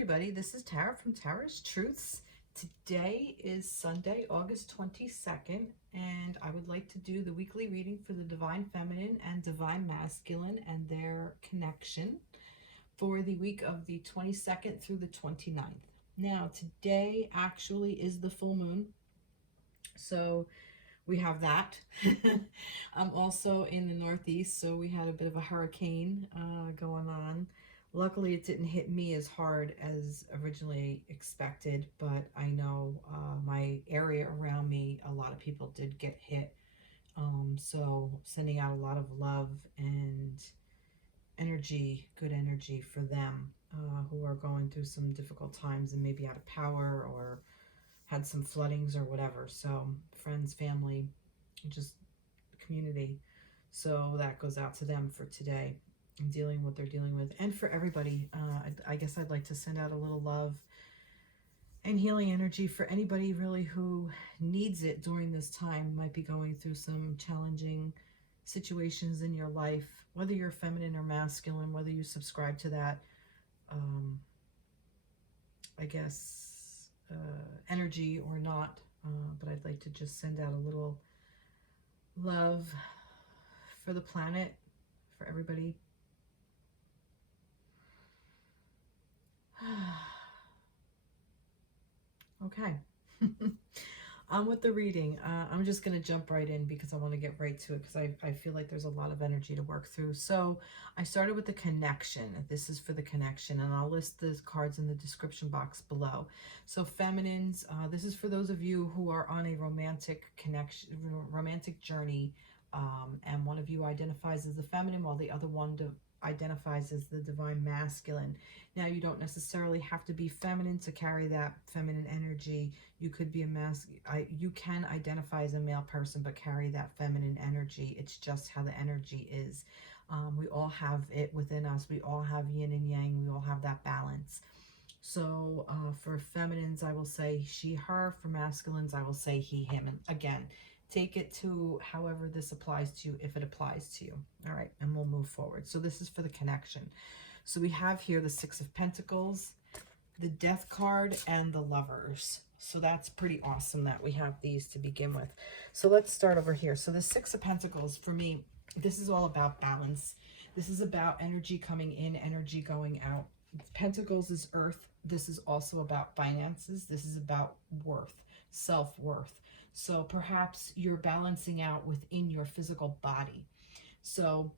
everybody, this is Tara from Tara's Truths. Today is Sunday, August 22nd, and I would like to do the weekly reading for the Divine Feminine and Divine Masculine and their connection for the week of the 22nd through the 29th. Now, today actually is the full moon, so we have that. I'm also in the Northeast, so we had a bit of a hurricane going on. Luckily, it didn't hit me as hard as originally expected, but I know my area around me, a lot of people did get hit. So sending out a lot of love and energy, good energy for them who are going through some difficult times and maybe out of power or had some floodings or whatever. So friends, family, just community. So that goes out to them for today and dealing what they're dealing with. And for everybody, I guess I'd like to send out a little love and healing energy for anybody really who needs it during this time, might be going through some challenging situations in your life, whether you're feminine or masculine, whether you subscribe to that, I guess, energy or not. But I'd like to just send out a little love for the planet, for everybody. Okay. On with the reading. I'm just going to jump right in because I want to get right to it because I feel like there's a lot of energy to work through. So I started with the connection. This is for the connection, and I'll list the cards in the description box below. So feminines, this is for those of you who are on a romantic connection, romantic journey, and one of you identifies as the feminine while the other one identifies as the divine masculine. Now, you don't necessarily have to be feminine to carry that feminine energy. You could be you can identify as a male person but carry that feminine energy. It's just how the energy is. We all have it within us. We all have yin and yang. We all have that balance. So for feminines, I will say she, her. For masculines, I will say he, him. And again, take it to however this applies to you, if it applies to you. All right, and we'll move forward. So this is for the connection. So we have here the Six of Pentacles, the Death card, and the Lovers. So that's pretty awesome that we have these to begin with. So let's start over here. So the Six of Pentacles, for me, this is all about balance. This is about energy coming in, energy going out. Pentacles is earth. This is also about finances. This is about worth, self-worth. So perhaps you're balancing out within your physical body. So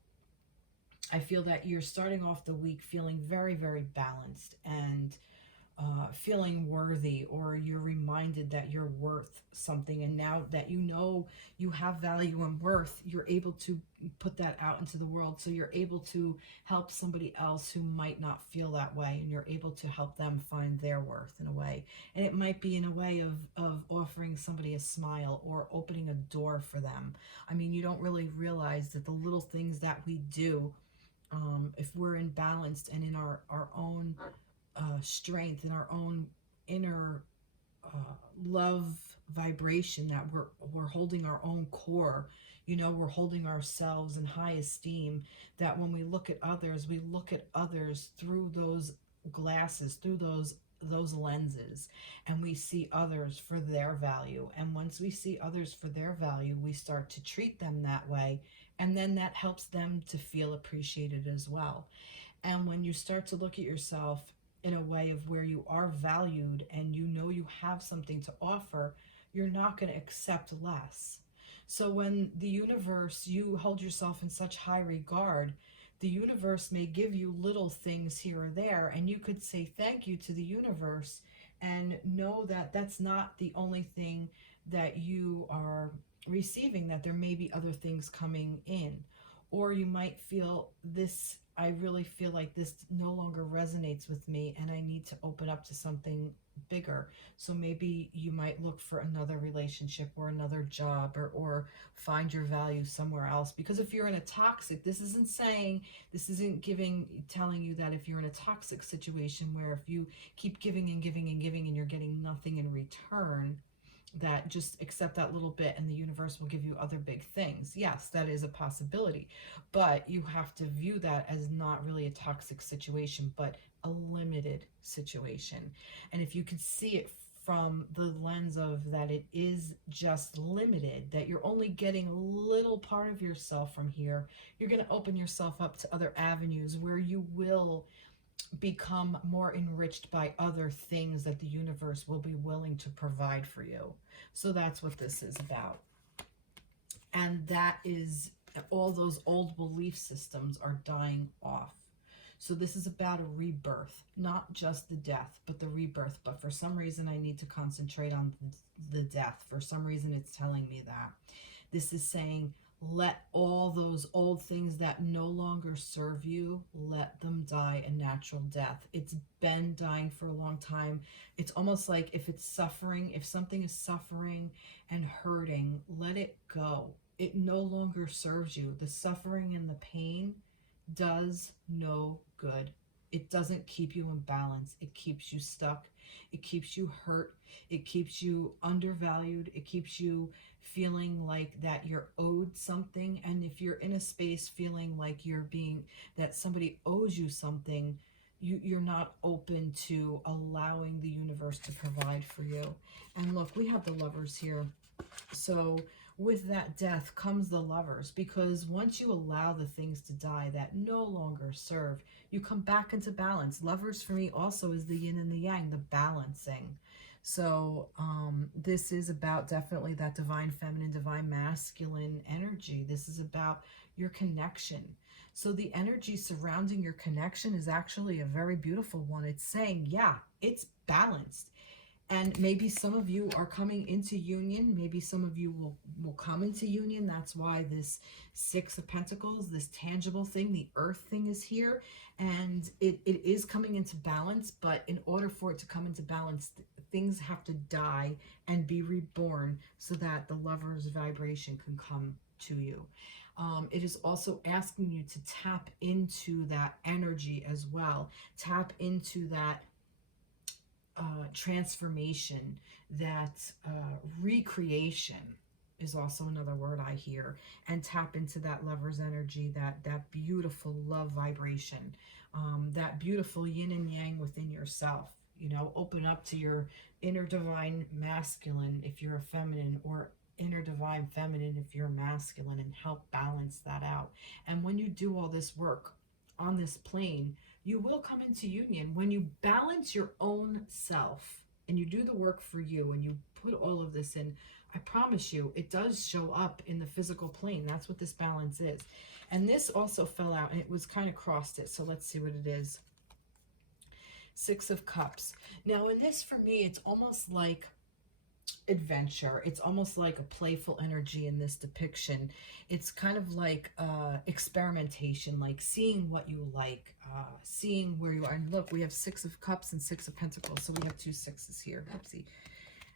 I feel that you're starting off the week feeling very, very balanced and feeling worthy, or you're reminded that you're worth something. And now that you know you have value and worth, you're able to put that out into the world. So you're able to help somebody else who might not feel that way, and you're able to help them find their worth in a way. And it might be in a way of offering somebody a smile or opening a door for them. I mean, you don't really realize that the little things that we do, if we're in balance and in our own strength, in our own inner love vibration, that we're holding our own core, you know, we're holding ourselves in high esteem, that when we look at others, we look at others through those glasses, through those lenses, and we see others for their value. And once we see others for their value, we start to treat them that way, and then that helps them to feel appreciated as well. And when you start to look at yourself in a way of where you are valued and you know you have something to offer, you're not going to accept less. So when the universe, you hold yourself in such high regard, the universe may give you little things here or there, and you could say thank you to the universe and know that that's not the only thing that you are receiving, that there may be other things coming in. Or you might feel this, I really feel like this no longer resonates with me and I need to open up to something bigger. So maybe you might look for another relationship or another job, or find your value somewhere else. Because if you're in a toxic, this isn't telling you that if you're in a toxic situation where if you keep giving and giving and giving and you're getting nothing in return, that just accept that little bit and the universe will give you other big things. Yes, that is a possibility, but you have to view that as not really a toxic situation, but a limited situation. And if you could see it from the lens of that it is just limited, that you're only getting a little part of yourself from here, you're going to open yourself up to other avenues where you will become more enriched by other things that the universe will be willing to provide for you. So that's what this is about. And that is, all those old belief systems are dying off. So this is about a rebirth, not just the death, but the rebirth. But for some reason, I need to concentrate on the death. For some reason, it's telling me that. This is saying, let all those old things that no longer serve you, let them die a natural death. It's been dying for a long time. It's almost like if it's suffering, if something is suffering and hurting, let it go. It no longer serves you. The suffering and the pain does no good. It doesn't keep you in balance. It keeps you stuck. It keeps you hurt. It keeps you undervalued. It keeps you feeling like that you're owed something. And if you're in a space feeling like that somebody owes you something, you're not open to allowing the universe to provide for you. And look, we have the Lovers here. So with that death comes the Lovers, because once you allow the things to die that no longer serve, you come back into balance. Lovers for me also is the yin and the yang, the balancing. So this is about definitely that divine feminine, divine masculine energy. This is about your connection. So the energy surrounding your connection is actually a very beautiful one. It's saying, yeah, it's balanced. And maybe some of you are coming into union. Maybe some of you will come into union. That's why this Six of Pentacles, this tangible thing, the earth thing is here. And it is coming into balance. But in order for it to come into balance, things have to die and be reborn so that the Lover's vibration can come to you. It is also asking you to tap into that energy as well. Tap into that transformation, that recreation is also another word I hear, and tap into that Lover's energy, that beautiful love vibration, that beautiful yin and yang within yourself. You know, open up to your inner divine masculine if you're a feminine, or inner divine feminine if you're masculine, and help balance that out. And when you do all this work on this plane, you will come into union. When you balance your own self and you do the work for you and you put all of this in, I promise you, it does show up in the physical plane. That's what this balance is. And this also fell out and it was kind of crossed it. So let's see what it is. Six of Cups. Now in this, for me, it's almost like adventure. It's almost like a playful energy in this depiction. It's kind of like experimentation, like seeing what you like, seeing where you are. And look, we have Six of Cups and Six of Pentacles, so we have two sixes here. Oopsie.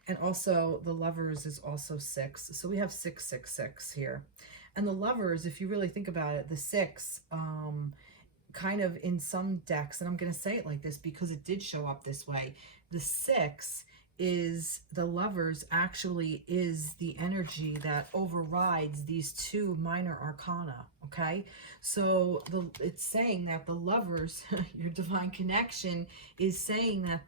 And also the Lovers is also six, so we have 666 here. And the Lovers, if you really think about it, the six, kind of in some decks, and I'm going to say it like this because it did show up this way, the six is, the Lovers actually is the energy that overrides these two minor arcana. Okay, so it's saying that the Lovers, your divine connection, is saying that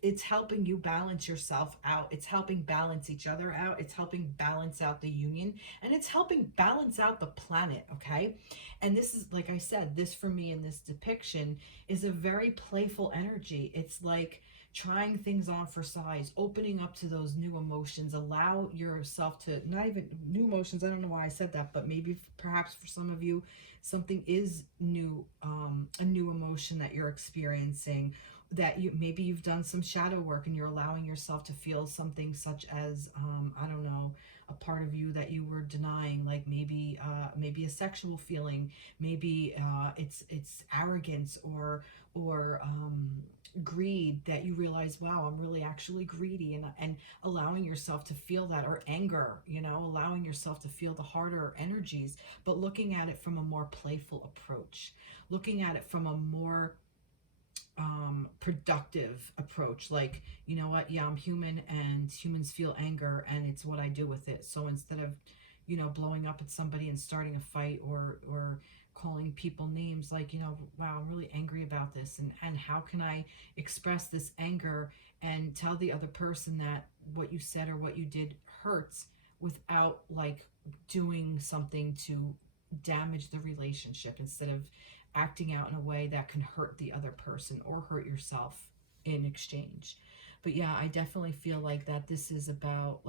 it's helping you balance yourself out. It's helping balance each other out. It's helping balance out the union, and it's helping balance out the planet. Okay, and this is, like I said, this for me in this depiction is a very playful energy. It's like trying things on for size, opening up to those new emotions. Allow yourself to, not even new emotions, I don't know why I said that, but maybe perhaps for some of you, something is new, a new emotion that you're experiencing, that maybe you've done some shadow work and you're allowing yourself to feel something such as, I don't know, a part of you that you were denying, like maybe a sexual feeling, maybe it's arrogance or greed, that you realize, wow, I'm really actually greedy, and allowing yourself to feel that, or anger, you know, allowing yourself to feel the harder energies, but looking at it from a more playful approach, looking at it from a more productive approach, like, you know what, yeah, I'm human and humans feel anger and it's what I do with it. So instead of, you know, blowing up at somebody and starting a fight, or calling people names, like, you know, wow, I'm really angry about this, and how can I express this anger and tell the other person that what you said or what you did hurts without like doing something to damage the relationship, instead of acting out in a way that can hurt the other person or hurt yourself in exchange. But yeah, I definitely feel like that this is about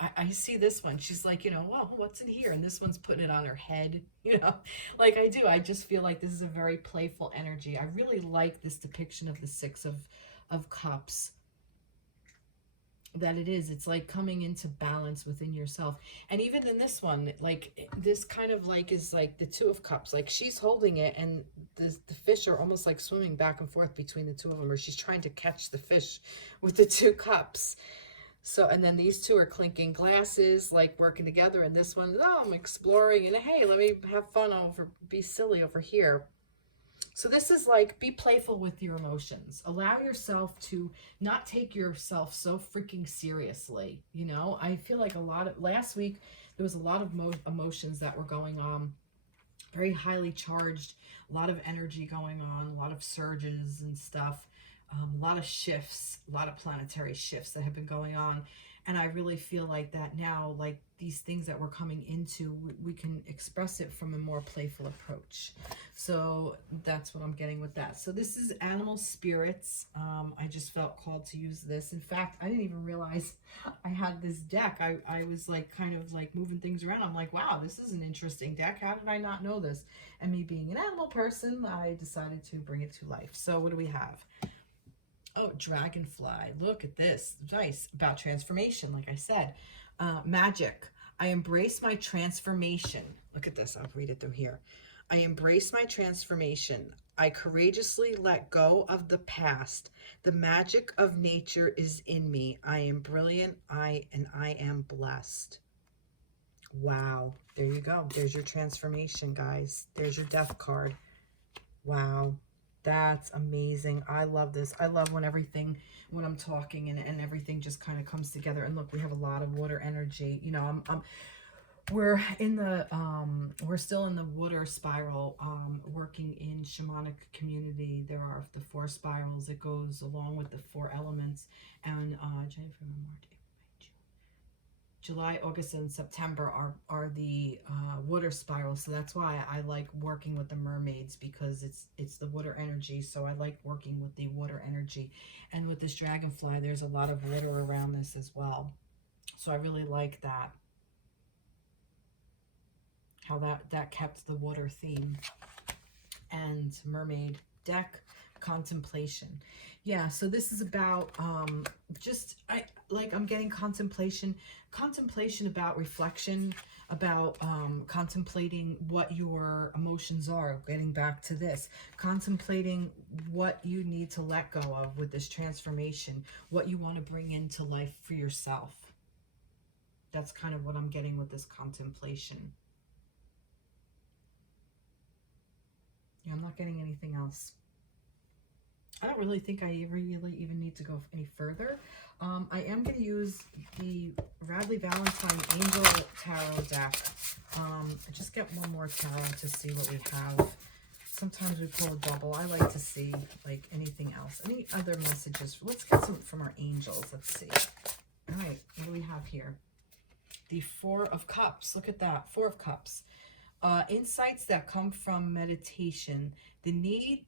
I see this one. She's like, you know, well, what's in here? And this one's putting it on her head, you know, like I do. I just feel like this is a very playful energy. I really like this depiction of the Six of Cups, that it's like coming into balance within yourself. And even in this one, like this kind of like is like the Two of Cups, like she's holding it, and the fish are almost like swimming back and forth between the two of them, or she's trying to catch the fish with the two cups. So, and then these two are clinking glasses, like working together, and this one, oh, I'm exploring, and hey, let me have fun over, be silly over here. So this is like, be playful with your emotions. Allow yourself to not take yourself so freaking seriously. You know, I feel like last week, there was a lot of emotions that were going on, very highly charged, a lot of energy going on, a lot of surges and stuff, a lot of shifts, a lot of planetary shifts that have been going on. And I really feel like that now, like these things that we're coming into, we can express it from a more playful approach. So that's what I'm getting with that. So this is animal spirits. I just felt called to use this. In fact, I didn't even realize I had this deck. I was like kind of like moving things around. I'm like, wow, this is an interesting deck. How did I not know this? And me being an animal person, I decided to bring it to life. So what do we have? Oh, dragonfly. Look at this. Nice. About transformation, like I said. Magic. I embrace my transformation. Look at this. I'll read it through here. I embrace my transformation. I courageously let go of the past. The magic of nature is in me. I am brilliant. I am blessed. Wow. There you go. There's your transformation, guys. There's your death card. Wow. That's amazing. I love this. I love when I'm talking and everything just kind of comes together. And look, we have a lot of water energy. You know, we're still in the water spiral, working in shamanic community. There are the 4 spirals. It goes along with the 4 elements. And January, February, March, July, August, and September are the water spirals. So that's why I like working with the mermaids, because it's the water energy. So I like working with the water energy. And with this dragonfly, there's a lot of water around this as well. So I really like that. How that kept the water theme. And mermaid deck, contemplation. Yeah, so this is about I'm getting contemplation about reflection, about contemplating what your emotions are, getting back to this, contemplating what you need to let go of with this transformation, what you want to bring into life for yourself. That's kind of what I'm getting with this contemplation. Yeah, I'm not getting anything else. I don't really think I really even need to go any further. I am going to use the Radley Valentine Angel Tarot deck. Just get one more tarot to see what we have. Sometimes we pull a double. I like to see like anything else. Any other messages? Let's get some from our angels. Let's see. All right, what do we have here? The 4 of Cups. Look at that. 4 of Cups. Insights that come from meditation. The need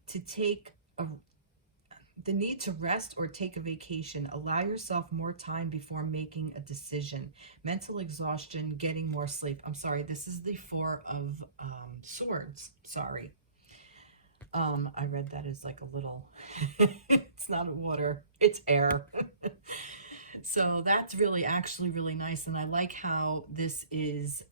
to rest or take a vacation. Allow yourself more time before making a decision. Mental exhaustion, getting more sleep. I'm sorry, this is the 4 of Swords. Sorry. I read that as like a little, it's not water, it's air. So that's actually really nice. And I like how this is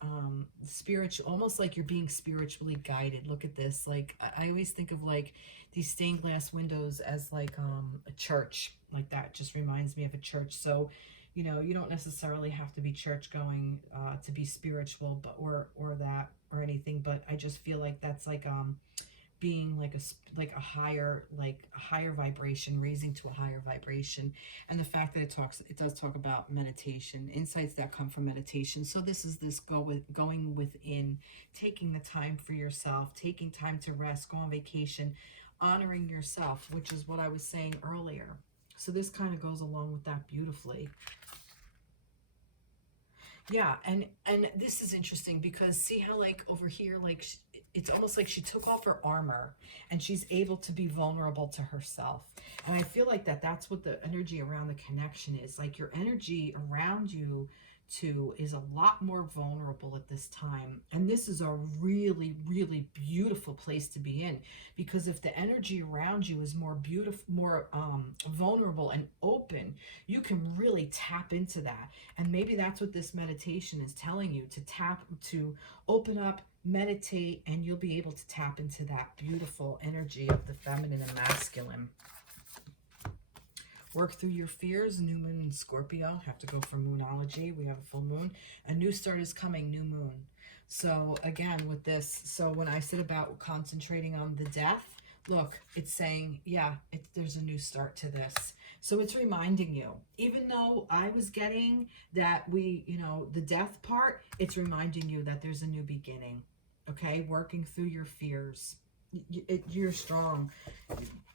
spiritual, almost like you're being spiritually guided. Look at this. Like, I always think of like these stained glass windows as like a church. Like, that just reminds me of a church. So, you know, you don't necessarily have to be church going to be spiritual, but or anything. But I just feel like that's like being like a higher vibration, raising to a higher vibration. And the fact that it does talk about meditation, insights that come from meditation. So this is going within, taking the time for yourself, taking time to rest, go on vacation, honoring yourself, which is what I was saying earlier. So this kind of goes along with that beautifully. Yeah, and this is interesting because see how like over here, like it's almost like she took off her armor and she's able to be vulnerable to herself. And I feel like that's what the energy around the connection is. Like your energy around you too is a lot more vulnerable at this time. And this is a really, really beautiful place to be in, because if the energy around you is more beautiful, more vulnerable and open, you can really tap into that. And maybe that's what this meditation is telling you, to open up, meditate, and you'll be able to tap into that beautiful energy of the feminine and masculine. Work through your fears. New moon in Scorpio. Have to go for moonology. We have a full moon. A new start is coming, new moon. So again, with this, so when I said about concentrating on the death, look, it's saying, yeah, there's a new start to this. So it's reminding you, even though I was getting that the death part, it's reminding you that there's a new beginning. Okay, working through your fears. You're strong.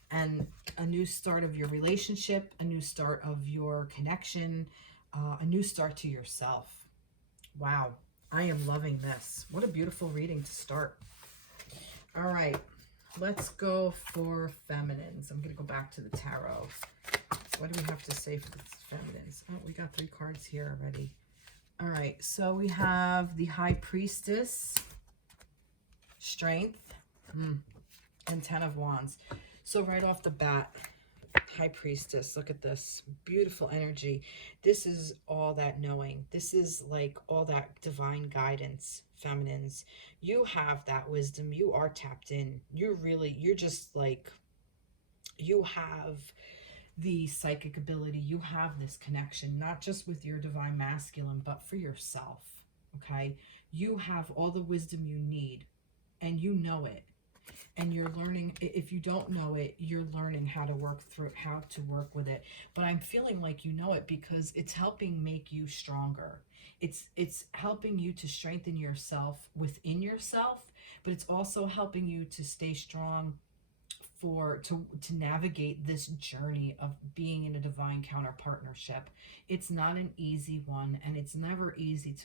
And a new start of your relationship, a new start of your connection, a new start to yourself. Wow, I am loving this. What a beautiful reading to start. All right, let's go for feminines. I'm going to go back to the tarot. What do we have to say for the feminines? Oh, we got 3 cards here already. All right, so we have the High Priestess, Strength, and 10 of Wands. So right off the bat, High Priestess, look at this. Beautiful energy. This is all that knowing. This is like all that divine guidance, feminines. You have that wisdom. You are tapped in. You're just like, you have the psychic ability. You have this connection, not just with your divine masculine, but for yourself, okay? You have all the wisdom you need, and you know it. And you're learning, if you don't know it, you're learning how to work with it. But I'm feeling like you know it because it's helping make you stronger. It's helping you to strengthen yourself within yourself, but it's also helping you to stay strong to navigate this journey of being in a divine counter partnership. It's not an easy one, and it's never easy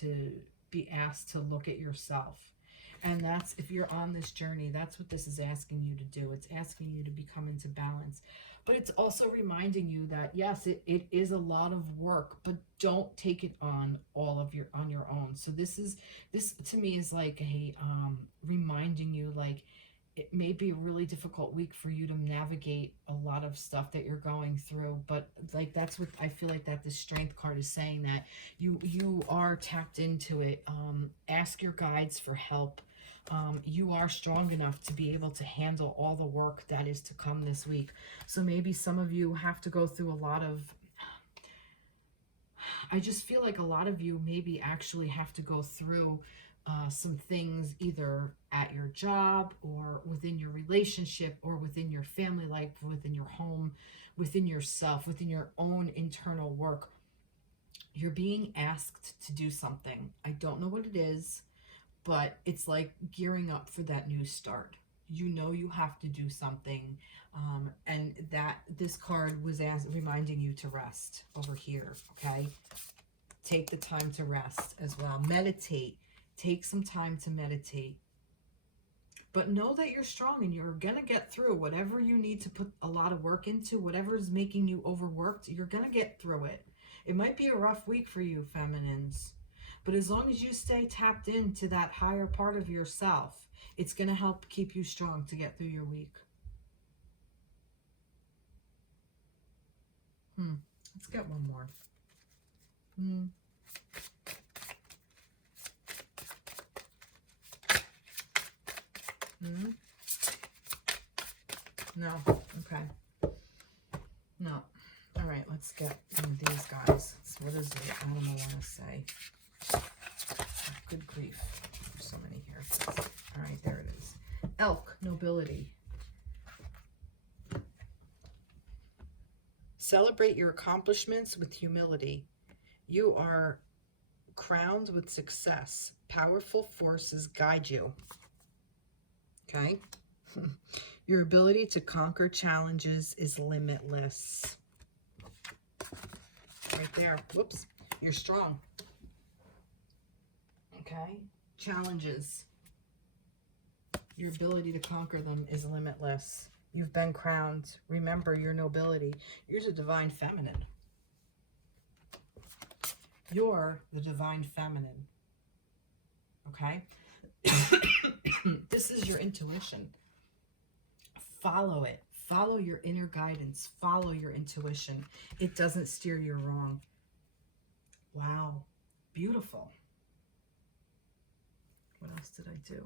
to be asked to look at yourself. And that's, if you're on this journey, that's what this is asking you to do. It's asking you to become into balance. But it's also reminding you that, yes, it is a lot of work, but don't take it on on your own. So this to me is like a reminding you, like, it may be a really difficult week for you to navigate a lot of stuff that you're going through, but like that's what I feel like that the Strength card is saying, that you are tapped into it. Ask your guides for help. You are strong enough to be able to handle all the work that is to come this week. So maybe some of you have to go through a lot of, I just feel like a lot of you maybe actually have to go through some things either at your job or within your relationship or within your family life, within your home, within yourself, within your own internal work. You're being asked to do something. I don't know what it is, but it's like gearing up for that new start. You know you have to do something, and that this card was reminding you to rest over here, okay? Take the time to rest as well. Meditate. Take some time to meditate. But know that you're strong and you're going to get through whatever you need to put a lot of work into, whatever is making you overworked, you're going to get through it. It might be a rough week for you, feminines. But as long as you stay tapped into that higher part of yourself, it's going to help keep you strong to get through your week. Let's get one more. No. Okay. No. All right, let's get one of these guys. What is it? I don't know what to say. Good grief. There's so many here. All right, there it is. Elk, nobility. Celebrate your accomplishments with humility. You are crowned with success. Powerful forces guide you. Okay? Your ability to conquer challenges is limitless. Right there. Whoops. You're strong. Okay? Challenges. Your ability to conquer them is limitless. You've been crowned. Remember your nobility. You're the divine feminine. You're the divine feminine. Okay? This is your intuition. Follow it. Follow your inner guidance. Follow your intuition. It doesn't steer you wrong. Wow. Beautiful. What else did I do?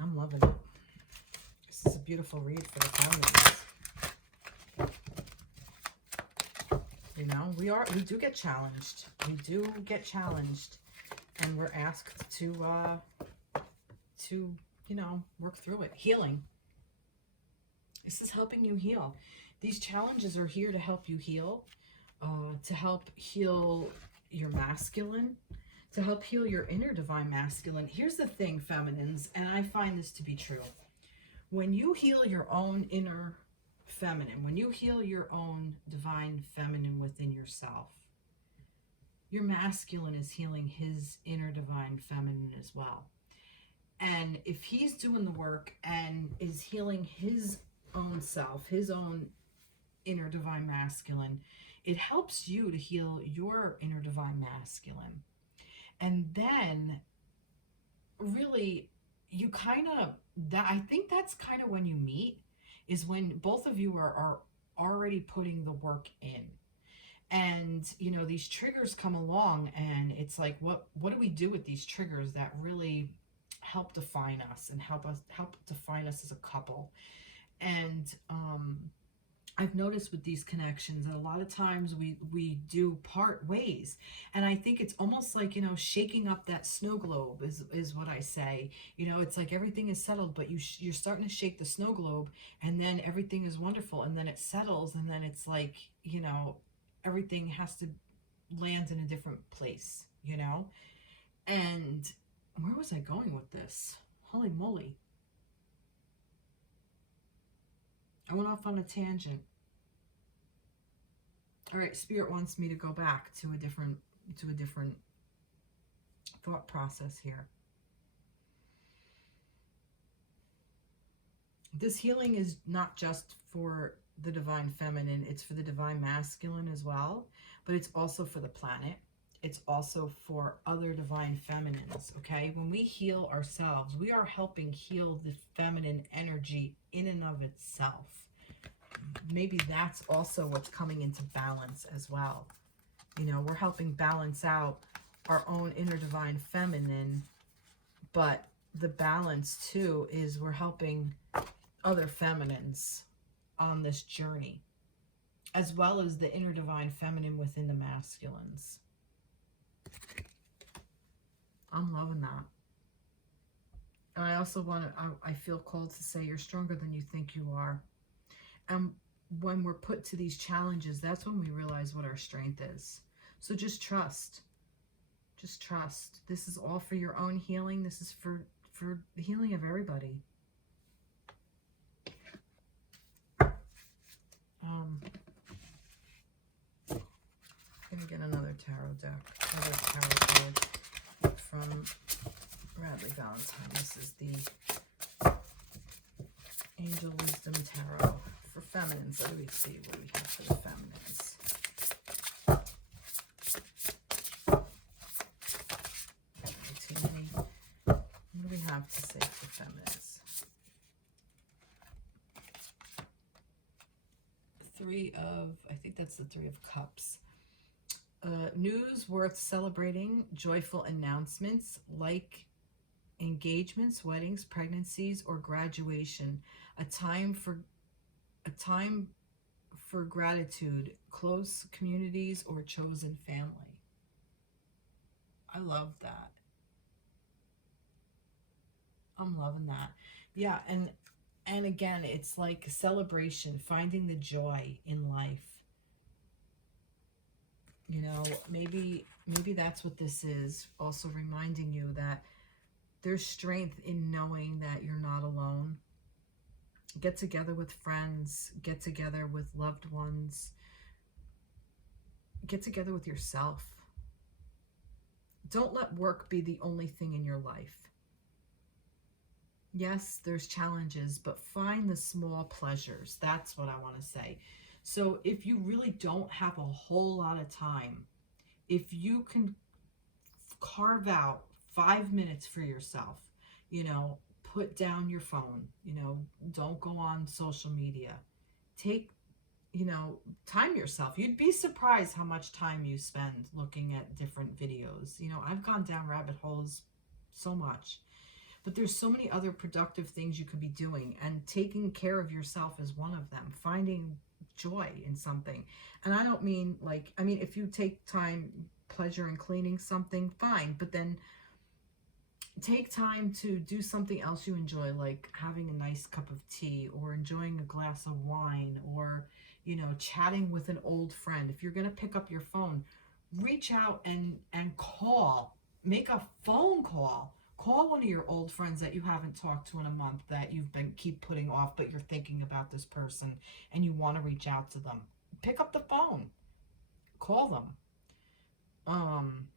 I'm loving it. This is a beautiful read for the feminines. You know, we do get challenged. We do get challenged, and we're asked to you know, work through it. Healing. This is helping you heal. These challenges are here to help you heal, to help heal your masculine, to help heal your inner divine masculine. Here's the thing, feminines, and I find this to be true. When you heal your own inner feminine, when you heal your own divine feminine within yourself, your masculine is healing his inner divine feminine as well. And if he's doing the work and is healing his own self, his own inner divine masculine, it helps you to heal your inner divine masculine. And then really you kind of, I think that's kind of when you meet, is when both of you are already putting the work in. And, you know, these triggers come along and it's like, what do we do with these triggers that really help define us and help define us as a couple? And I've noticed with these connections that a lot of times we do part ways. And I think it's almost like, you know, shaking up that snow globe is what I say. You know, it's like everything is settled, but you're starting to shake the snow globe, and then everything is wonderful, and then it settles, and then it's like, you know, everything has to land in a different place, you know? And where was I going with this? Holy moly. I went off on a tangent. All right, Spirit wants me to go back to a different thought process here. This healing is not just for the divine feminine, it's for the divine masculine as well, but it's also for the planet. It's also for other divine feminines, okay? When we heal ourselves, we are helping heal the feminine energy in and of itself. Maybe that's also what's coming into balance as well. You know, we're helping balance out our own inner divine feminine, but the balance too is we're helping other feminines on this journey, as well as the inner divine feminine within the masculines. I'm loving that. And I also want to, I feel called to say you're stronger than you think you are. And when we're put to these challenges, that's when we realize what our strength is. So just trust. Just trust. This is all for your own healing. This is for the healing of everybody. I'm going to get another tarot deck. Another tarot card from Radley Valentine. This is the Angel Wisdom Tarot for feminines. Let me see what we have for the feminines. Too many. What do we have to say for feminines? I think that's the Three of Cups. News worth celebrating, joyful announcements like engagements, weddings, pregnancies, or graduation. A time for gratitude, close communities, or chosen family. I love that. I'm loving that. Yeah, and again, it's like a celebration, finding the joy in life. You know, maybe that's what this is. Also reminding you that there's strength in knowing that you're not alone. Get together with friends, get together with loved ones, get together with yourself. Don't let work be the only thing in your life. Yes, there's challenges, but find the small pleasures. That's what I want to say. So if you really don't have a whole lot of time, if you can carve out 5 minutes for yourself, you know, put down your phone, you know, don't go on social media. Take, you know, time yourself. You'd be surprised how much time you spend looking at different videos. You know, I've gone down rabbit holes so much. But there's so many other productive things you could be doing, and taking care of yourself is one of them. Finding joy in something. And I don't mean like, I mean, if you take time, pleasure in cleaning something, fine. But then take time to do something else you enjoy, like having a nice cup of tea or enjoying a glass of wine, or, you know, chatting with an old friend. If you're going to pick up your phone, reach out and call, make a phone call. Call one of your old friends that you haven't talked to in a month, that you've been keep putting off, but you're thinking about this person and you want to reach out to them. Pick up the phone. Call them.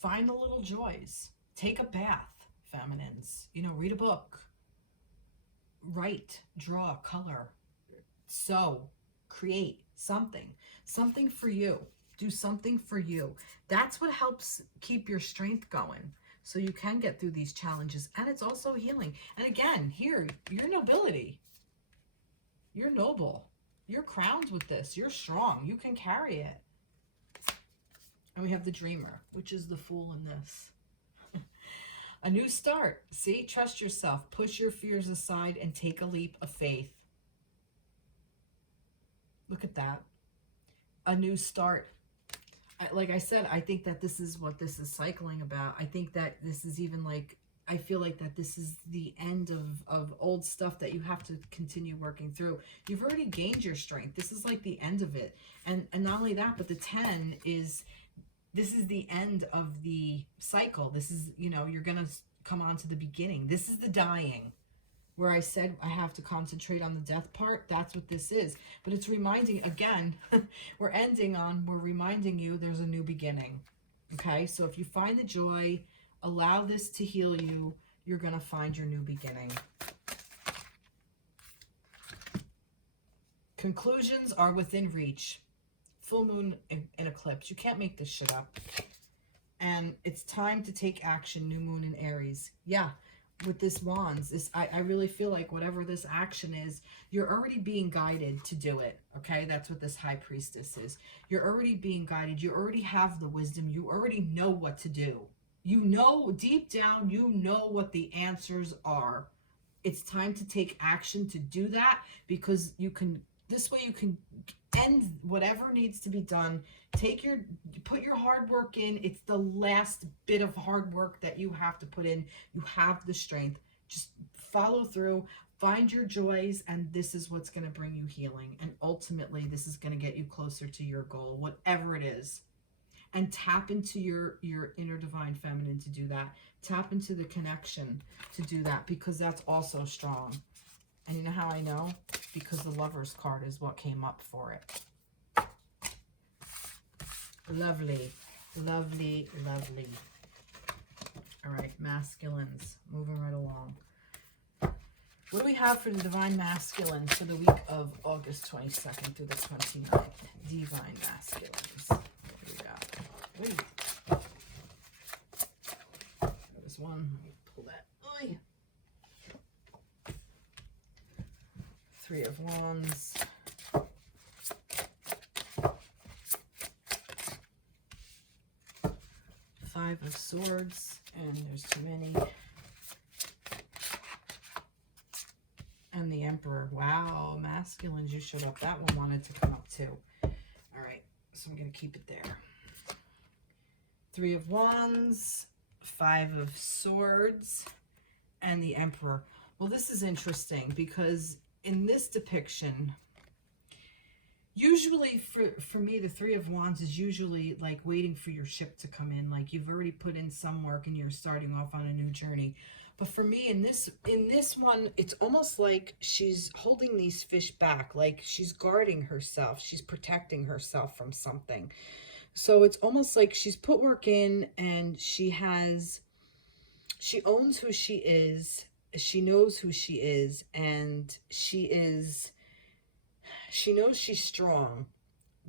Find the little joys. Take a bath, feminines. You know, read a book. Write, draw, color, sew, create something. Something for you. Do something for you. That's what helps keep your strength going, so you can get through these challenges. And it's also healing. And again, here, your nobility. You're noble. You're crowned with this. You're strong. You can carry it. And we have the dreamer, which is the fool in this. A new start. See, trust yourself. Push your fears aside and take a leap of faith. Look at that. A new start. Like I said, I think that this is what this is cycling about. I think that this is even like, I feel like that this is the end of old stuff that you have to continue working through. You've already gained your strength. This is like the end of it. And not only that, but the 10 is, this is the end of the cycle. This is, you know, you're going to come on to the beginning. This is the dying. Where I said I have to concentrate on the death part, that's what this is. But it's reminding, again, we're reminding you there's a new beginning. Okay, so if you find the joy, allow this to heal you, you're going to find your new beginning. Conclusions are within reach. Full moon and eclipse. You can't make this shit up. And it's time to take action. New moon in Aries. Yeah. With this wands, I really feel like whatever this action is, you're already being guided to do it. Okay, that's what this high priestess is. You're already being guided. You already have the wisdom. You already know what to do. You know, deep down, you know what the answers are. It's time to take action to do that, because you can, this way you can end whatever needs to be done. Put your hard work in. It's the last bit of hard work that you have to put in. You have the strength. Just follow through, find your joys, and this is what's going to bring you healing. And ultimately, this is going to get you closer to your goal, whatever it is. And tap into your inner divine feminine to do that. Tap into the connection to do that, because that's also strong. And you know how I know? Because the Lover's card is what came up for it. Lovely, lovely, lovely. All right, masculines, moving right along. What do we have for the Divine Masculine for the week of August 22nd through the 29th? Divine Masculines. What do we got? Wait. There was one. Let me pull that. Oy. 3 of Wands. 5 of Swords, and there's too many. And the Emperor. Wow, masculines, you showed up. That one wanted to come up too. All right, so I'm going to keep it there. 3 of Wands, Five of Swords, and the Emperor. Well, this is interesting because in this depiction, usually for me, the Three of Wands is usually like waiting for your ship to come in. Like you've already put in some work and you're starting off on a new journey. But for me, in this one, it's almost like she's holding these fish back, like she's guarding herself, she's protecting herself from something. So it's almost like she's put work in and she owns who she is, she knows who she is, and she knows she's strong,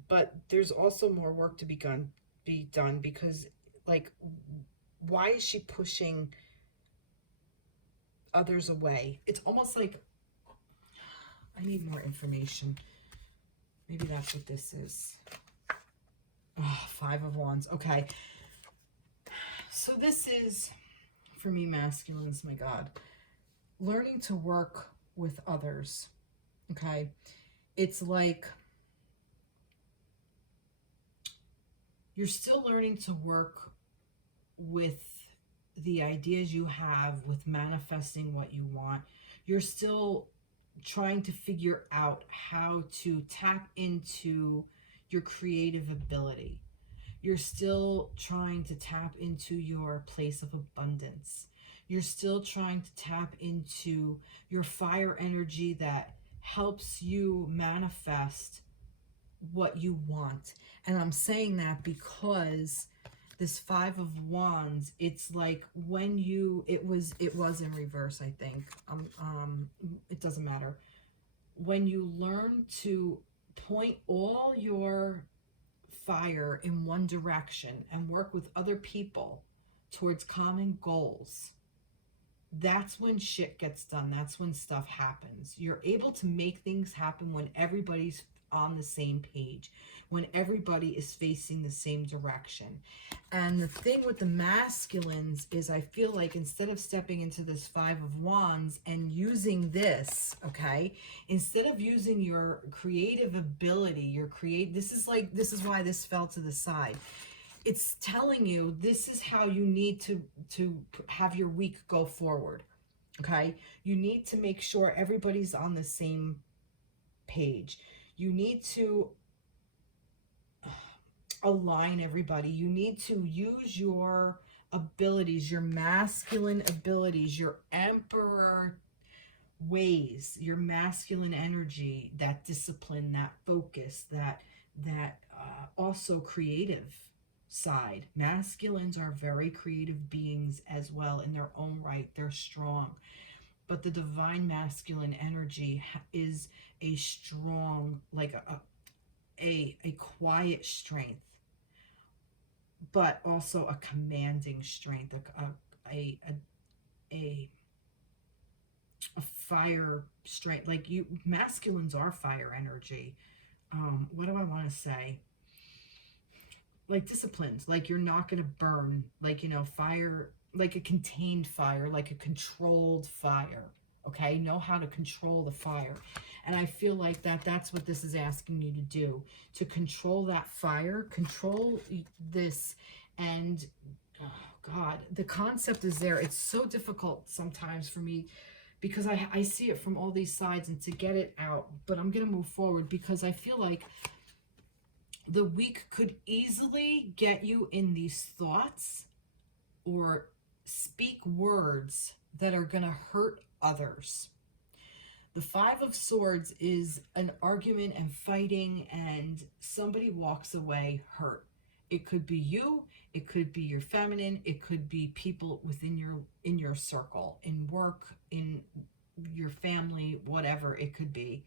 but there's also more work to be done because, like, why is she pushing others away? It's almost like I need more information. Maybe that's what this is. Oh, Five of Wands. Okay. So this is, for me, masculines, my God, learning to work with others. Okay. It's like you're still learning to work with the ideas you have, with manifesting what you want. You're still trying to figure out how to tap into your creative ability. You're still trying to tap into your place of abundance. You're still trying to tap into your fire energy that helps you manifest what you want. And I'm saying that because this Five of Wands, it's like when it was in reverse, I think. It doesn't matter. When you learn to point all your fire in one direction and work with other people towards common goals, that's when shit gets done. That's when stuff happens. You're able to make things happen when everybody's on the same page, when everybody is facing the same direction. And the thing with the masculines is I feel like instead of stepping into this Five of Wands and using this, okay, instead of using your creative ability, this is why this fell to the side. It's telling you this is how you need to have your week go forward. Okay? You need to make sure everybody's on the same page. You need to align everybody. You need to use your abilities, your masculine abilities, your emperor ways, your masculine energy, that discipline, that focus, that also creative side. Masculines are very creative beings as well in their own right. They're strong. But the divine masculine energy is a strong, like a quiet strength, but also a commanding strength, a fire strength. Like masculines are fire energy. What do I want to say? Like disciplined, like you're not going to burn, like, fire, like a contained fire, like a controlled fire. Okay, know how to control the fire. And I feel like that's what this is asking you to do, to control that fire, control this. And oh God, the concept is there. It's so difficult sometimes for me because I see it from all these sides and to get it out, but I'm going to move forward because I feel like the week could easily get you in these thoughts or speak words that are going to hurt others. The Five of Swords is an argument and fighting, and somebody walks away hurt. It could be you, it could be your feminine, it could be people within your circle, in work, in your family, whatever it could be.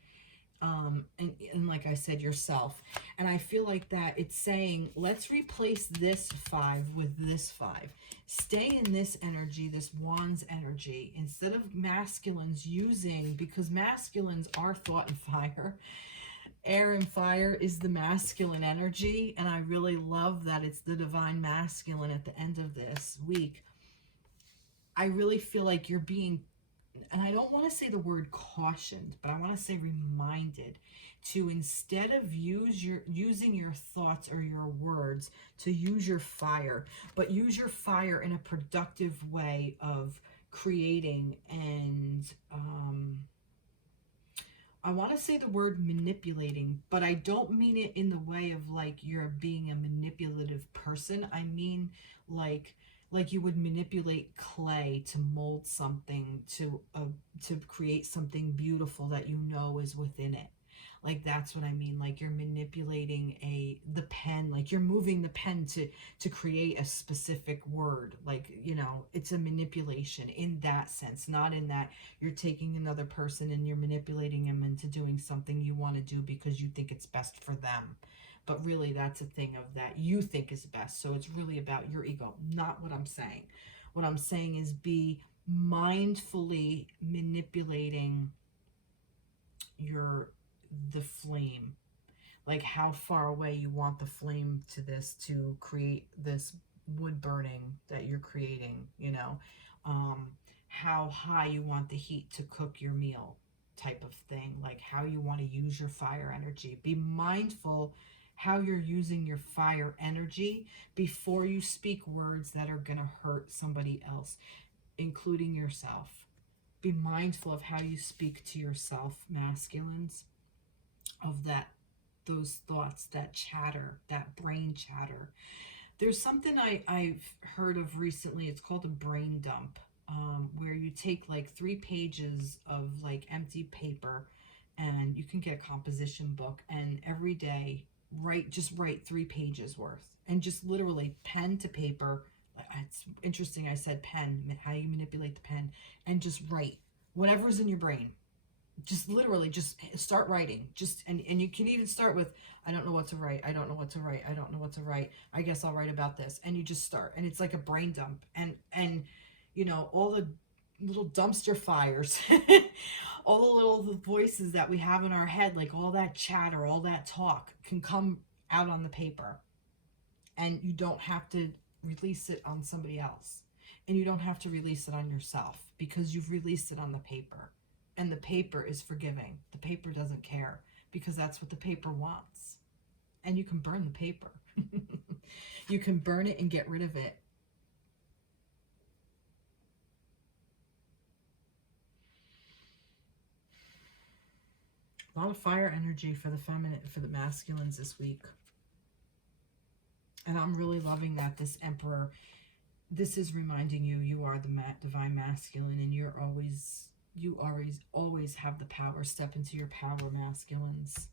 And like I said, yourself. And I feel like that it's saying, let's replace this five with this five. Stay in this energy, this Wands energy, instead of masculines using, because masculines are thought and fire. Air and fire is the masculine energy. And I really love that it's the divine masculine at the end of this week. I really feel like you're being and I don't want to say the word cautioned, but I want to say reminded to, instead of using your thoughts or your words, to use your fire, but use your fire in a productive way of creating. And I want to say the word manipulating, but I don't mean it in the way of like you're being a manipulative person. I mean like you would manipulate clay to mold something to create something beautiful that you know is within it. Like that's what I mean. Like you're manipulating the pen, like you're moving the pen to create a specific word. Like, you know, it's a manipulation in that sense, not in that you're taking another person and you're manipulating them into doing something you want to do because you think it's best for them. But really, that's a thing of that you think is best. So it's really about your ego, not what I'm saying. What I'm saying is be mindfully manipulating the flame, like how far away you want the flame to create this wood burning that you're creating, you know, um, how high you want the heat to cook your meal, type of thing, like how you want to use your fire energy. Be mindful how you're using your fire energy before you speak words that are going to hurt somebody else, including yourself. Be mindful of how you speak to yourself, masculines, of those thoughts, that chatter, that brain chatter. There's something I've heard of recently. It's called a brain dump, where you take like 3 pages of like empty paper, and you can get a composition book, and every day write 3 pages worth, and just literally pen to paper. It's interesting. I said pen, how you manipulate the pen, and just write whatever's in your brain. Just literally just start writing. And you can even start with, I don't know what to write, I don't know what to write, I don't know what to write, I guess I'll write about this. And you just start, and it's like a brain dump. And you know, all the little dumpster fires, all the little voices that we have in our head, like all that chatter, all that talk can come out on the paper. And you don't have to release it on somebody else, and you don't have to release it on yourself, because you've released it on the paper. And the paper is forgiving. The paper doesn't care, because that's what the paper wants. And you can burn the paper. You can burn it and get rid of it. A lot of fire energy for the feminine, for the masculines this week. And I'm really loving that this Emperor, this is reminding you, you are the divine masculine, and you always have the power. Step into your power, masculines.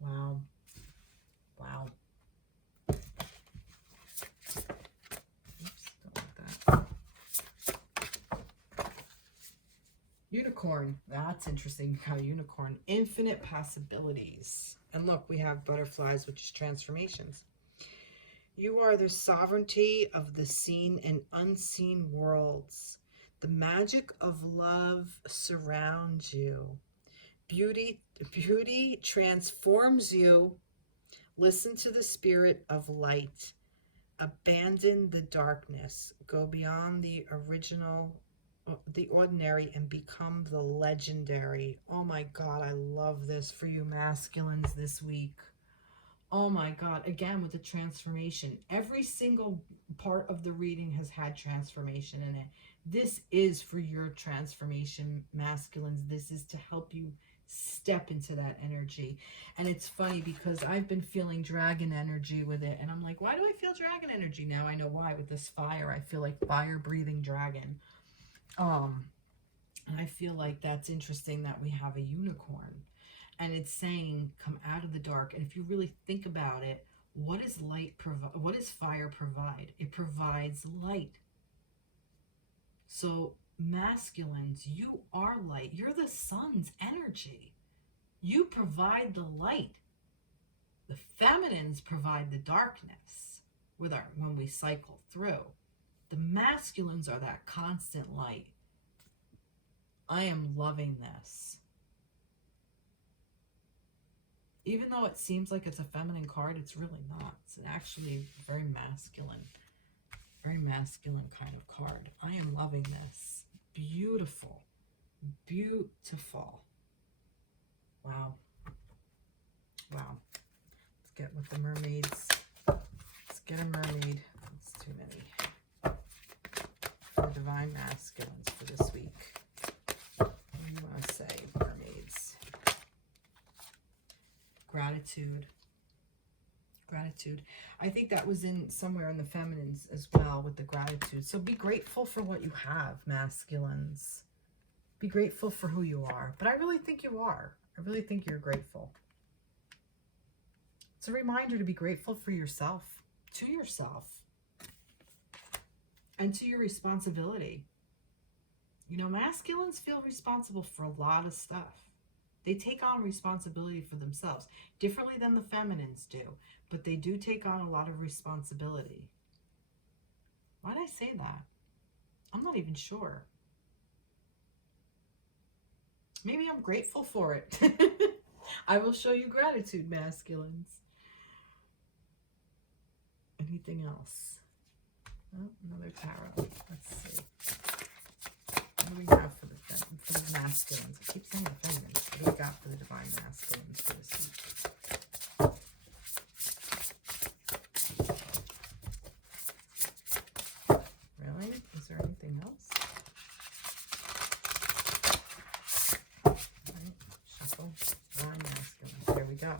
Wow. Wow. Oops, don't like that. Unicorn. That's interesting. How unicorn. Infinite possibilities. And look, we have butterflies, which is transformations. You are the sovereignty of the seen and unseen worlds. The magic of love surrounds you. Beauty transforms you. Listen to the spirit of light. Abandon the darkness. Go beyond the ordinary, and become the legendary. Oh my God, I love this for you masculines this week. Oh my God, again with the transformation. Every single part of the reading has had transformation in it. This is for your transformation, masculines. This is to help you step into that energy. And it's funny because I've been feeling dragon energy with it. And I'm like, why do I feel dragon energy? Now I know why. With this fire, I feel like fire-breathing dragon. And I feel like that's interesting that we have a unicorn. And it's saying, come out of the dark. And if you really think about it, what does what does fire provide? It provides light. So masculines, you are light. You're the sun's energy. You provide the light. The feminines provide the darkness when we cycle through. The masculines are that constant light. I am loving this. Even though it seems like it's a feminine card, it's really not. It's actually very masculine kind of card. I am loving this. beautiful, beautiful. Wow. Wow. Let's get with the mermaids. Let's get a mermaid. That's too many. For divine masculines for this week. What do you want to say, mermaids? Gratitude. Gratitude. I think that was in somewhere in the feminines as well with the gratitude. So be grateful for what you have, masculines. Be grateful for who you are. But I really think you are. I really think you're grateful. It's a reminder to be grateful for yourself, to yourself, and to your responsibility. You know, masculines feel responsible for a lot of stuff. They take on responsibility for themselves, differently than the feminines do, but they do take on a lot of responsibility. Why did I say that? I'm not even sure. Maybe I'm grateful for it. I will show you gratitude, masculines. Anything else? Oh, another tarot. Let's see. What do we have for the masculines? I keep saying the feminines. What do we got for the divine masculines for this week? Really? Is there anything else? Right. Shuffle. Divine masculines. There we go.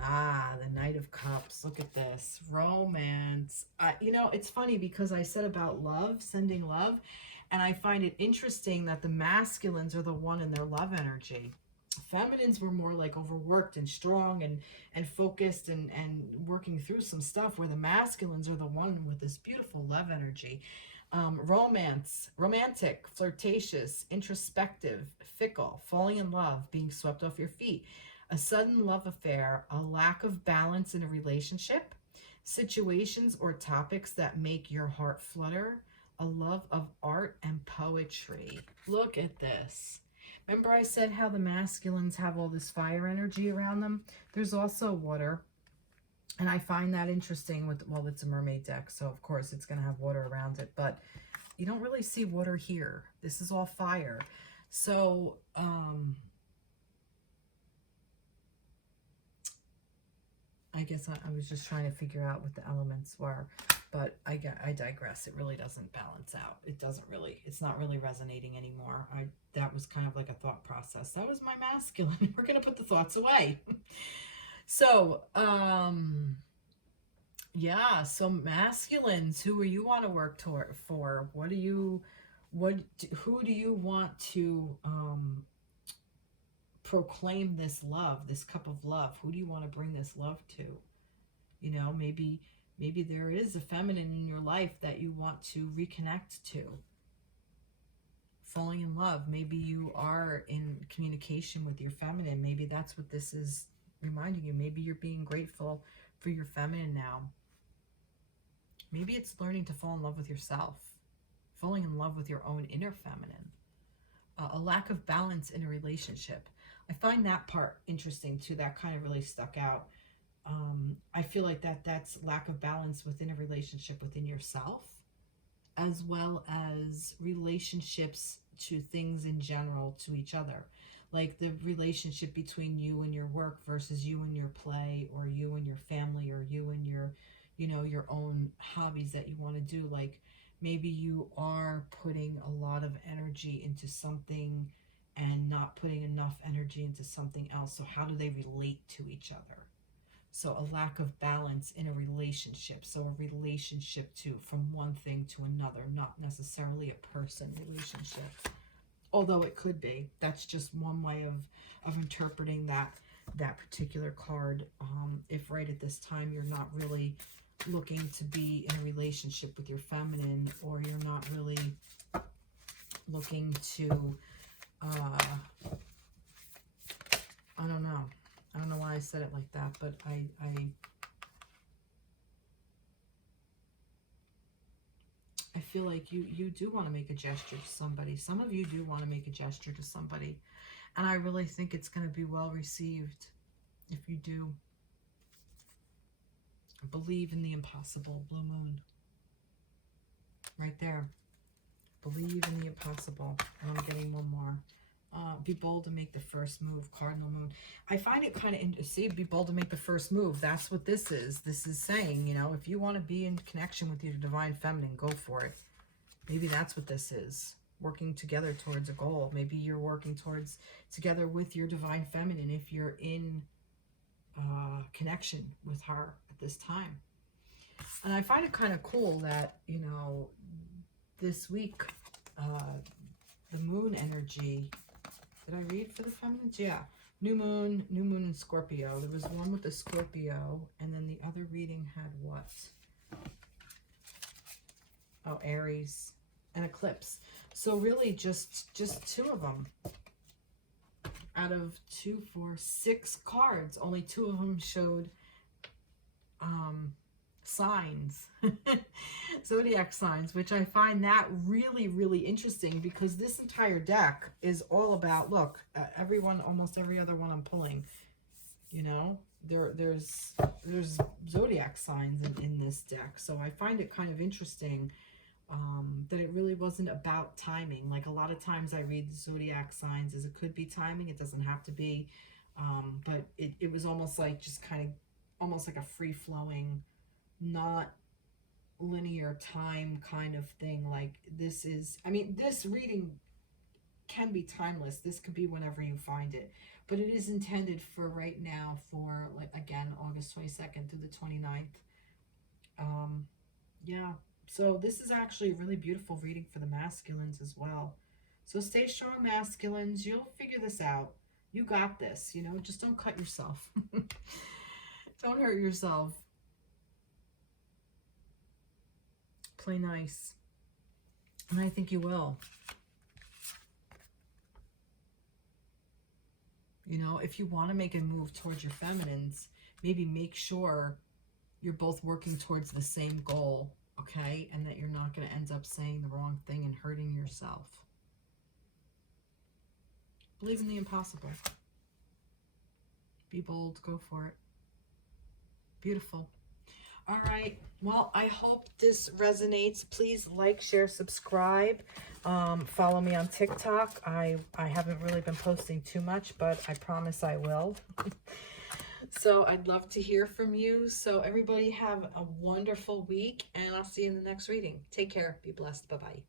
Ah, the Knight of Cups. Look at this. Romance. You know, it's funny because I said about love, sending love, and I find it interesting that the masculines are the one in their love energy. Feminines were more like overworked and strong and focused and working through some stuff, where the masculines are the one with this beautiful love energy. Romance, romantic, flirtatious, introspective, fickle, falling in love, being swept off your feet. A sudden love affair, a lack of balance in a relationship, situations or topics that make your heart flutter, a love of art and poetry. Look at this. Remember I said how the masculines have all this fire energy around them? There's also water. And I find that interesting with, well, it's a mermaid deck, so of course it's going to have water around it. But you don't really see water here. This is all fire. So, I guess I was just trying to figure out what the elements were, but I digress. It really doesn't balance out. It doesn't really, it's not really resonating anymore. That was kind of like a thought process. That was my masculine. We're going to put the thoughts away. So, yeah, so masculines, who are you want to work for? Who do you want to, proclaim this love, this cup of love? Who do you want to bring this love to? You know, maybe there is a feminine in your life that you want to reconnect to. Falling in love. Maybe you are in communication with your feminine. Maybe that's what this is reminding you. Maybe you're being grateful for your feminine now. Maybe it's learning to fall in love with yourself. Falling in love with your own inner feminine. A lack of balance in a relationship. I find that part interesting too. That kind of really stuck out. I feel like that's lack of balance within a relationship within yourself, as well as relationships to things in general, to each other. Like the relationship between you and your work versus you and your play, or you and your family, or you and your, you know, your own hobbies that you want to do. Like maybe you are putting a lot of energy into something and not putting enough energy into something else. So how do they relate to each other? So a lack of balance in a relationship. So a relationship to, from one thing to another, not necessarily a person relationship. Although it could be. That's just one way of interpreting that particular card. If right at this time you're not really looking to be in a relationship with your feminine, or you're not really looking to, I don't know. I don't know why I said it like that, but I feel like you do want to make a gesture to somebody. Some of you do want to make a gesture to somebody. And I really think it's going to be well received if you do. Believe in the impossible, blue moon. Right there. Believe in the impossible. And I'm getting one more. Be bold to make the first move. Cardinal moon. I find it kind of, see, be bold to make the first move. That's what this is. This is saying, you know, if you want to be in connection with your divine feminine, go for it. Maybe that's what this is. Working together towards a goal. Maybe you're working together with your divine feminine if you're in connection with her at this time. And I find it kind of cool that, you know, this week, the moon energy, did I read for the feminines? Yeah. New moon in Scorpio. There was one with the Scorpio, and then the other reading had what? Oh, Aries and eclipse. So really just two of them. Out of 2, 4, 6 cards, only 2 of them showed signs, zodiac signs, which I find that really, really interesting, because this entire deck is all about, look, almost every other one I'm pulling, you know, there's zodiac signs in this deck. So I find it kind of interesting that it really wasn't about timing. Like a lot of times I read the zodiac signs as it could be timing. It doesn't have to be, but it was almost like just kind of almost like a free-flowing, not linear time kind of thing. Like this is, I mean, this reading can be timeless. This could be whenever you find it, but it is intended for right now, for like, again, August 22nd through the 29th. Yeah, so this is actually a really beautiful reading for the masculines as well. So stay strong, masculines. You'll figure this out. You got this, you know, just don't cut yourself. Don't hurt yourself. Play nice. And I think you will. You know, if you want to make a move towards your feminines, maybe make sure you're both working towards the same goal, okay? And that you're not going to end up saying the wrong thing and hurting yourself. Believe in the impossible. Be bold. Go for it. Beautiful. All right. Well, I hope this resonates. Please like, share, subscribe. Follow me on TikTok. I haven't really been posting too much, but I promise I will. So I'd love to hear from you. So everybody have a wonderful week, and I'll see you in the next reading. Take care. Be blessed. Bye-bye.